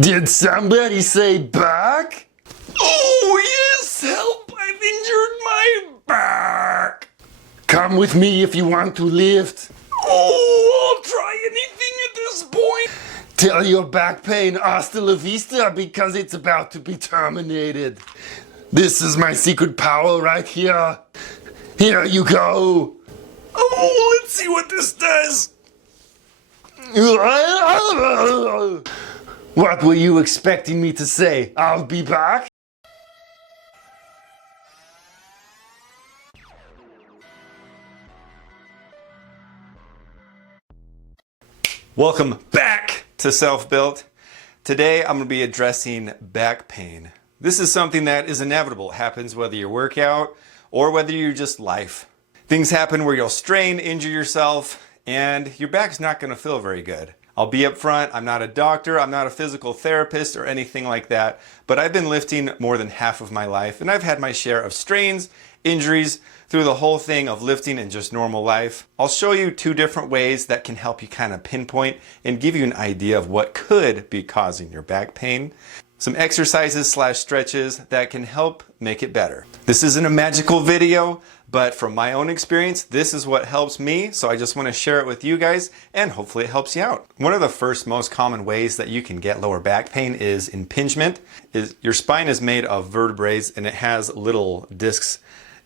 Did somebody say back? Oh, yes, help! I've injured my back. Come with me if you want to lift. Oh, I'll try anything at this point. Tell your back pain hasta la vista because it's about to be terminated. This is my secret power right here. Here you go. Oh, let's see what this does. What were you expecting me to say? I'll be back? Welcome back to Self-Built. Today I'm going to be addressing back pain. This is something that is inevitable. It happens whether you work out or whether you're just life. Things happen where you'll strain, injure yourself, and your back's not going to feel very good. I'll be up front, I'm not a doctor, I'm not a physical therapist or anything like that, but I've been lifting more than half of my life and I've had my share of strains, injuries through the whole thing of lifting and just normal life. I'll show you two different ways that can help you kind of pinpoint and give you an idea of what could be causing your back pain. Some exercises / stretches that can help make it better. This isn't a magical video, but from my own experience, this is what helps me, so I just want to share it with you guys, and hopefully it helps you out. One of the first most common ways that you can get lower back pain is impingement. Your spine is made of vertebrae, and it has little discs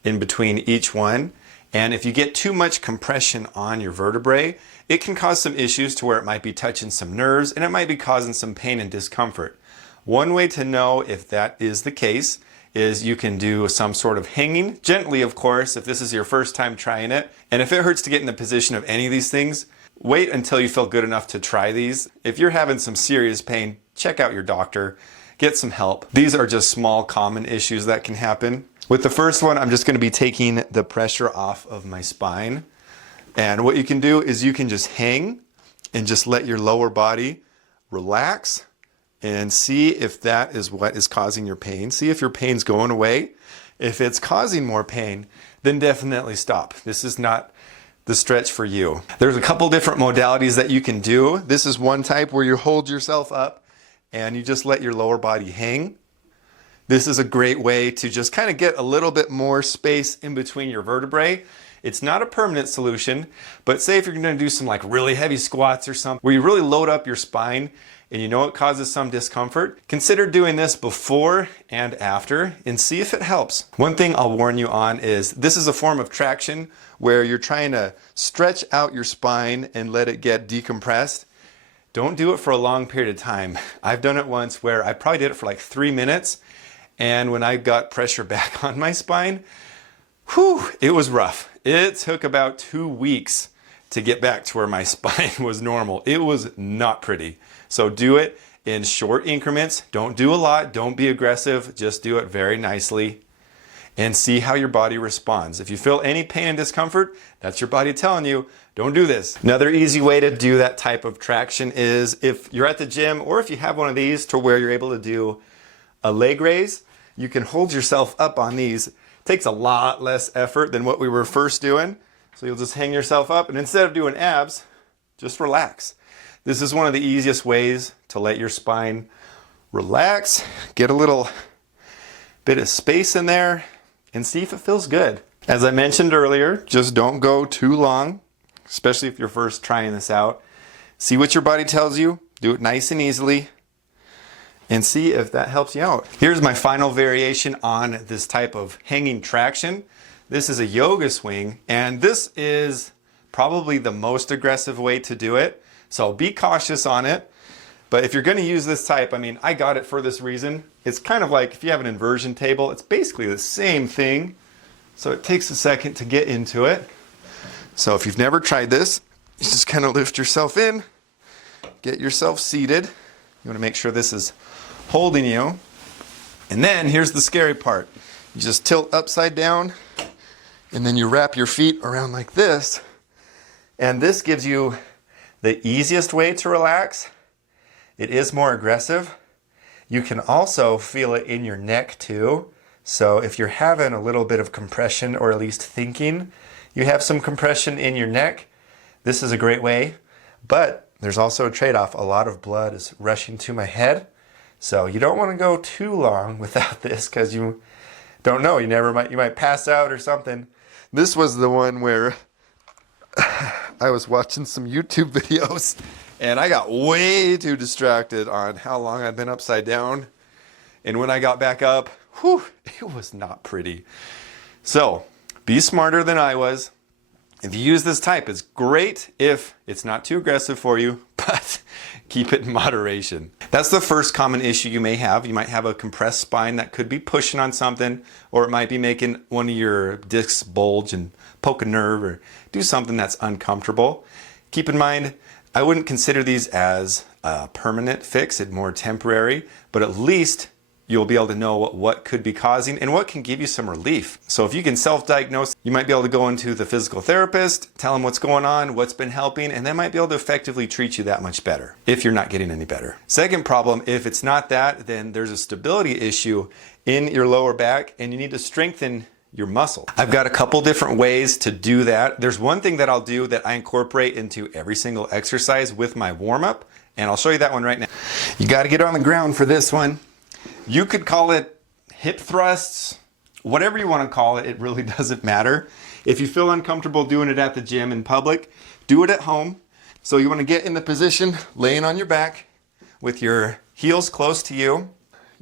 in between each one, and if you get too much compression on your vertebrae, it can cause some issues to where it might be touching some nerves, and it might be causing some pain and discomfort. One way to know if that is the case is you can do some sort of hanging, gently of course, if this is your first time trying it. And if it hurts to get in the position of any of these things, wait until you feel good enough to try these. If you're having some serious pain, check out your doctor, get some help. These are just small common issues that can happen. With the first one, I'm just going to be taking the pressure off of my spine. And what you can do is you can just hang and just let your lower body relax and see if that is what is causing your pain. See if your pain's going away. If it's causing more pain, then definitely stop. This is not the stretch for you. There's a couple different modalities that you can do. This is one type where you hold yourself up and you just let your lower body hang. This is a great way to just kind of get a little bit more space in between your vertebrae. It's not a permanent solution, but say if you're going to do some like really heavy squats or something where you really load up your spine and you know it causes some discomfort, consider doing this before and after and see if it helps. One thing I'll warn you on is this is a form of traction where you're trying to stretch out your spine and let it get decompressed. Don't do it for a long period of time. I've done it once where I probably did it for like 3 minutes, and when I got pressure back on my spine, whew, it was rough. It took about 2 weeks to get back to where my spine was normal. It was not pretty. So do it in short increments. Don't do a lot. Don't be aggressive. Just do it very nicely and see how your body responds. If you feel any pain and discomfort, that's your body telling you, don't do this. Another easy way to do that type of traction is if you're at the gym or if you have one of these to where you're able to do a leg raise, you can hold yourself up on these. It takes a lot less effort than what we were first doing. So you'll just hang yourself up and instead of doing abs, just relax. This is one of the easiest ways to let your spine relax, get a little bit of space in there, and see if it feels good. As I mentioned earlier, just don't go too long, especially if you're first trying this out. See what your body tells you, do it nice and easily, and see if that helps you out. Here's my final variation on this type of hanging traction. This is a yoga swing, and this is probably the most aggressive way to do it. So be cautious on it. But if you're going to use this type, I mean, I got it for this reason. It's kind of like if you have an inversion table, it's basically the same thing. So it takes a second to get into it. So if you've never tried this, you just kind of lift yourself in, get yourself seated. You want to make sure this is holding you. And then here's the scary part. You just tilt upside down and then you wrap your feet around like this. And this gives you the easiest way to relax. It is more aggressive. You can also feel it in your neck too. So if you're having a little bit of compression, or at least thinking you have some compression in your neck, this is a great way. But there's also a trade-off. A lot of blood is rushing to my head, So you don't want to go too long without this because you don't know. You might pass out or something. This was the one where I was watching some YouTube videos and I got way too distracted on how long I've been upside down. And when I got back up, whew, it was not pretty. So be smarter than I was. If you use this type, it's great if it's not too aggressive for you, but keep it in moderation. That's the first common issue you may have. You might have a compressed spine that could be pushing on something, or it might be making one of your discs bulge and poke a nerve or do something that's uncomfortable. Keep in mind, I wouldn't consider these as a permanent fix, it's more temporary, but at least you'll be able to know what could be causing and what can give you some relief. So if you can self-diagnose, you might be able to go into the physical therapist, tell them what's going on, what's been helping, and they might be able to effectively treat you that much better if you're not getting any better. Second problem, if it's not that, then there's a stability issue in your lower back and you need to strengthen your muscle. I've got a couple different ways to do that. There's one thing that I'll do that I incorporate into every single exercise with my warm-up, and I'll show you that one right now. You got to get on the ground for this one. You could call it hip thrusts, whatever you want to call it, it really doesn't matter. If you feel uncomfortable doing it at the gym in public, do it at home. So you want to get in the position, laying on your back with your heels close to you.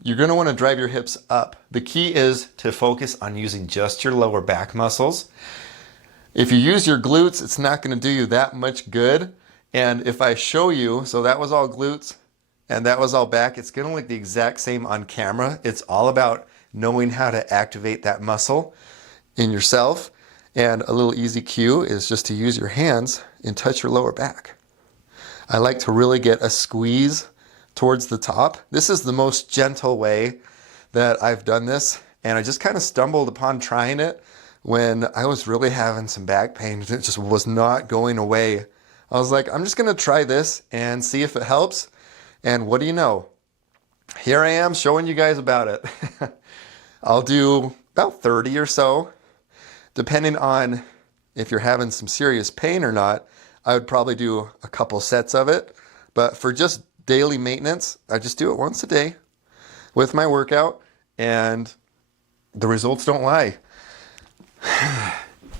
You're going to want to drive your hips up. The key is to focus on using just your lower back muscles. If you use your glutes, it's not going to do you that much good. And if I show you, so that was all glutes, and that was all back. It's gonna look the exact same on camera. It's all about knowing how to activate that muscle in yourself. And a little easy cue is just to use your hands and touch your lower back. I like to really get a squeeze towards the top. This is the most gentle way that I've done this. And I just kind of stumbled upon trying it when I was really having some back pain. It just was not going away. I was like, I'm just gonna try this and see if it helps. And what do you know? Here I am showing you guys about it. I'll do about 30 or so, depending on if you're having some serious pain or not. I would probably do a couple sets of it, but for just daily maintenance, I just do it once a day with my workout, and the results don't lie.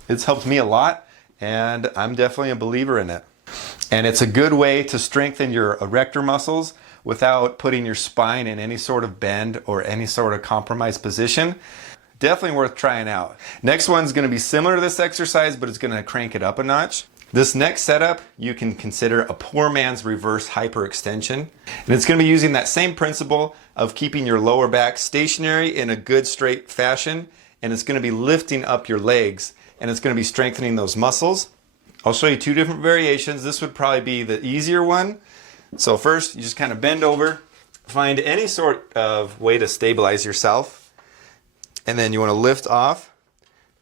It's helped me a lot, and I'm definitely a believer in it. And it's a good way to strengthen your erector muscles without putting your spine in any sort of bend or any sort of compromised position. Definitely worth trying out. Next one's going to be similar to this exercise, but it's going to crank it up a notch. This next setup you can consider a poor man's reverse hyperextension. And it's going to be using that same principle of keeping your lower back stationary in a good straight fashion. And it's going to be lifting up your legs, and it's going to be strengthening those muscles. I'll show you two different variations. This would probably be the easier one. So first, you just kind of bend over, find any sort of way to stabilize yourself, and then you want to lift off,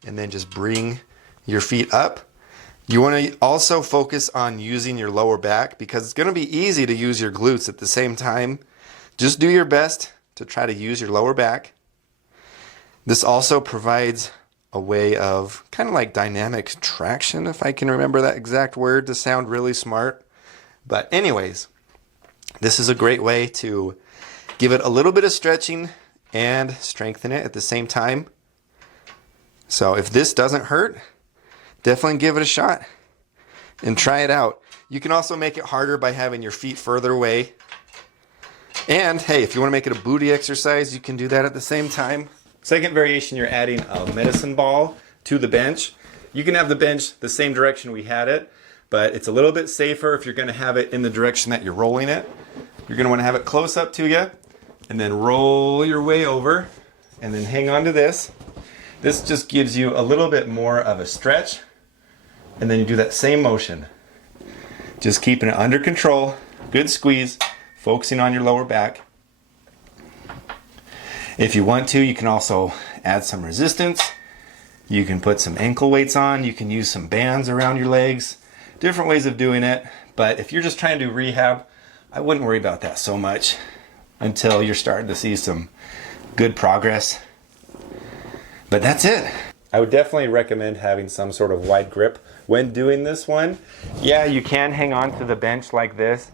and then just bring your feet up. You want to also focus on using your lower back because it's going to be easy to use your glutes at the same time. Just do your best to try to use your lower back. This also provides a way of kind of like dynamic traction, if I can remember that exact word to sound really smart. But anyways, this is a great way to give it a little bit of stretching and strengthen it at the same time. So if this doesn't hurt, definitely give it a shot and try it out. You can also make it harder by having your feet further away. And hey, if you want to make it a booty exercise, you can do that at the same time. Second variation, you're adding a medicine ball to the bench. You can have the bench the same direction we had it, but it's a little bit safer if you're going to have it in the direction that you're rolling it. You're going to want to have it close up to you and then roll your way over and then hang on to this. This just gives you a little bit more of a stretch, and then you do that same motion. Just keeping it under control, good squeeze, focusing on your lower back. If you want to, you can also add some resistance. You can put some ankle weights on. You can use some bands around your legs. Different ways of doing it. But if you're just trying to do rehab, I wouldn't worry about that so much until you're starting to see some good progress. But that's it. I would definitely recommend having some sort of wide grip when doing this one. Yeah, you can hang on to the bench like this,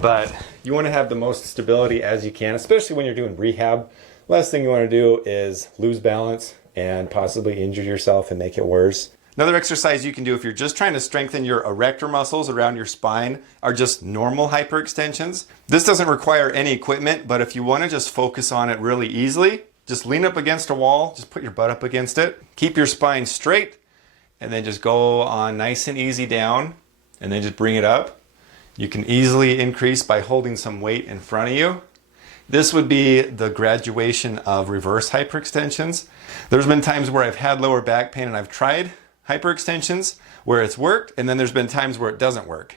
but you want to have the most stability as you can, especially when you're doing rehab. Last thing you want to do is lose balance and possibly injure yourself and make it worse. Another exercise you can do if you're just trying to strengthen your erector muscles around your spine are just normal hyperextensions. This doesn't require any equipment, but if you want to just focus on it really easily, just lean up against a wall, just put your butt up against it, keep your spine straight, and then just go on nice and easy down, and then just bring it up. You can easily increase by holding some weight in front of you. This would be the graduation of reverse hyperextensions. There's been times where I've had lower back pain and I've tried hyperextensions where it's worked, and then there's been times where it doesn't work.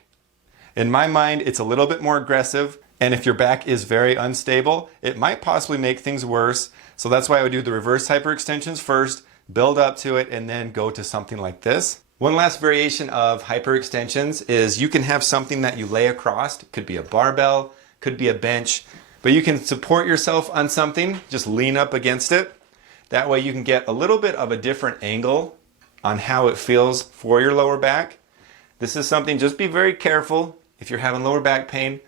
In my mind, it's a little bit more aggressive, and if your back is very unstable, it might possibly make things worse. So that's why I would do the reverse hyperextensions first, build up to it, and then go to something like this. One last variation of hyperextensions is you can have something that you lay across. It could be a barbell, could be a bench, but you can support yourself on something, just lean up against it. That way you can get a little bit of a different angle on how it feels for your lower back. This is something, just be very careful if you're having lower back pain.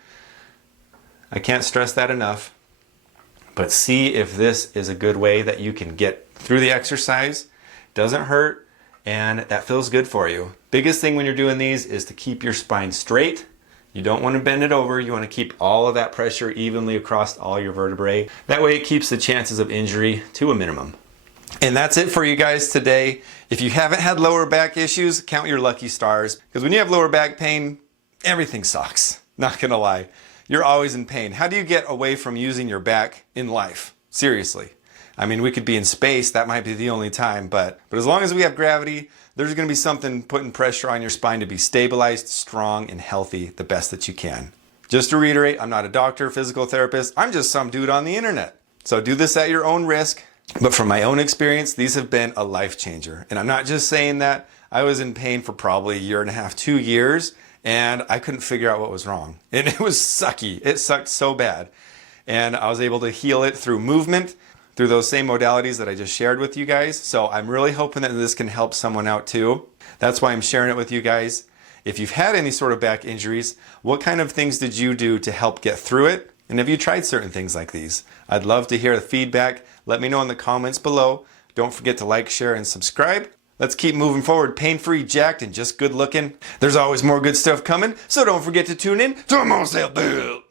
I can't stress that enough. But see if this is a good way that you can get through the exercise. Doesn't hurt, and that feels good for you. Biggest thing when you're doing these is to keep your spine straight. You don't want to bend it over. You want to keep all of that pressure evenly across all your vertebrae. That way it keeps the chances of injury to a minimum. And that's it for you guys today. If you haven't had lower back issues, count your lucky stars. Because when you have lower back pain, everything sucks. Not gonna lie. You're always in pain. How do you get away from using your back in life? Seriously. I mean, we could be in space. That might be the only time. But as long as we have gravity, there's gonna be something putting pressure on your spine to be stabilized, strong, and healthy the best that you can. Just to reiterate, I'm not a doctor, physical therapist. I'm just some dude on the internet. So do this at your own risk. But from my own experience, these have been a life changer. And I'm not just saying that. I was in pain for probably a year and a half, 2 years, and I couldn't figure out what was wrong. And it was sucky. It sucked so bad. And I was able to heal it through movement, through those same modalities that I just shared with you guys. So I'm really hoping that this can help someone out too. That's why I'm sharing it with you guys. If you've had any sort of back injuries, what kind of things did you do to help get through it? And have you tried certain things like these? I'd love to hear the feedback. Let me know in the comments below. Don't forget to like, share, and subscribe. Let's keep moving forward, pain-free, jacked, and just good looking. There's always more good stuff coming, so don't forget to tune in to more Self Built.